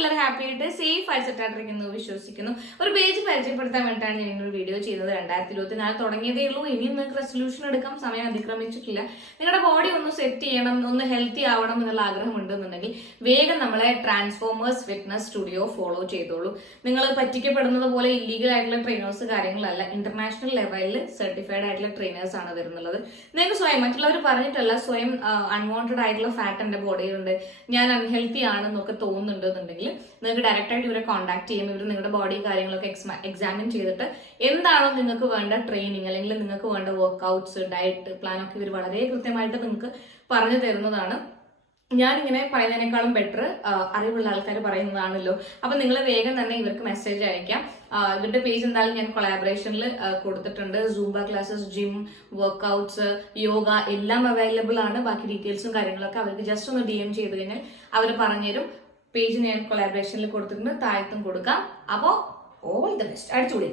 പിള്ളേർ ഹാപ്പി ആയിട്ട് സേഫ് ആയിട്ട് സെറ്റായിട്ടിരിക്കുന്നു വിശ്വസിക്കുന്നു. ഒരു പേജ് പരിചയപ്പെടുത്താൻ വേണ്ടിയിട്ടാണ് ഞാൻ ഇങ്ങനെ ഒരു വീഡിയോ ചെയ്തത്. 2024 തുടങ്ങിയതേ ഉള്ളൂ. ഇനിയും നിങ്ങൾക്ക് റെസൊല്യൂഷൻ എടുക്കാം, സമയം അതിക്രമിച്ചിട്ടില്ല. നിങ്ങളുടെ ബോഡി ഒന്ന് സെറ്റ് ചെയ്യണം, ഒന്ന് ഹെൽത്തി ആവണം എന്നുള്ള ആഗ്രഹം ഉണ്ടെന്നുണ്ടെങ്കിൽ വേഗം നമ്മളെ ട്രാൻസ്ഫോമേഴ്സ് ഫിറ്റ്നസ് സ്റ്റുഡിയോ ഫോളോ ചെയ്തോളൂ. നിങ്ങൾ പറ്റിക്കപ്പെടുന്നത് പോലെ ഇല്ലീഗൽ ആയിട്ടുള്ള ട്രെയിനേഴ്സ് കാര്യങ്ങളല്ല, ഇന്റർനാഷണൽ ലെവലിൽ സർട്ടിഫൈഡ് ആയിട്ടുള്ള ട്രെയിനേഴ്സ് ആണ് വരുന്നുള്ളത്. നിങ്ങൾക്ക് സ്വയം, മറ്റുള്ളവർ പറഞ്ഞിട്ടല്ല, സ്വയം അൺവാണ്ടഡ് ആയിട്ടുള്ള ഫാറ്റ് എന്റെ ബോഡിയിലുണ്ട്, ഞാൻ അൺഹെൽത്തി ആണെന്നൊക്കെ തോന്നുന്നുണ്ടെന്നുണ്ടെങ്കിൽ നിങ്ങൾക്ക് ഡയറക്റ്റ് ആയിട്ട് ഇവരെ കോൺടാക്ട് ചെയ്യും. ഇവർ നിങ്ങളുടെ ബോഡി കാര്യങ്ങളൊക്കെ എക്സാമിൻ ചെയ്തിട്ട് എന്താണോ നിങ്ങൾക്ക് വേണ്ട ട്രെയിനിങ് അല്ലെങ്കിൽ നിങ്ങൾക്ക് വേണ്ട വർക്ക്ഔട്ട്സ്, ഡയറ്റ് പ്ലാൻ ഒക്കെ ഇവർ വളരെ കൃത്യമായിട്ട് നിങ്ങൾക്ക് പറഞ്ഞു തരുന്നതാണ്. ഞാനിങ്ങനെ പറയുന്നതിനേക്കാളും ബെറ്റർ അറിവുള്ള ആൾക്കാർ പറയുന്നതാണല്ലോ. അപ്പൊ നിങ്ങൾ വേഗം തന്നെ ഇവർക്ക് മെസ്സേജ് അയക്കാം. ഇവരുടെ പേജ് എന്തായാലും ഞാൻ കൊളാബറേഷനിൽ കൊടുത്തിട്ടുണ്ട്. Zumba classes, gym, workouts, yoga എല്ലാം അവൈലബിൾ ആണ്. ബാക്കി ഡീറ്റെയിൽസും കാര്യങ്ങളൊക്കെ അവർക്ക് ജസ്റ്റ് ഒന്ന് DM ചെയ്ത് കഴിഞ്ഞാൽ അവർ പറഞ്ഞുതരും. പേജ് ഞാൻ കൊളാബറേഷനിൽ കൊടുത്തിട്ടുണ്ട്, താഴത്തും കൊടുക്കാം. അപ്പോൾ ഓൾ ദ ബെസ്റ്റ്, അടിച്ചുപൊളി.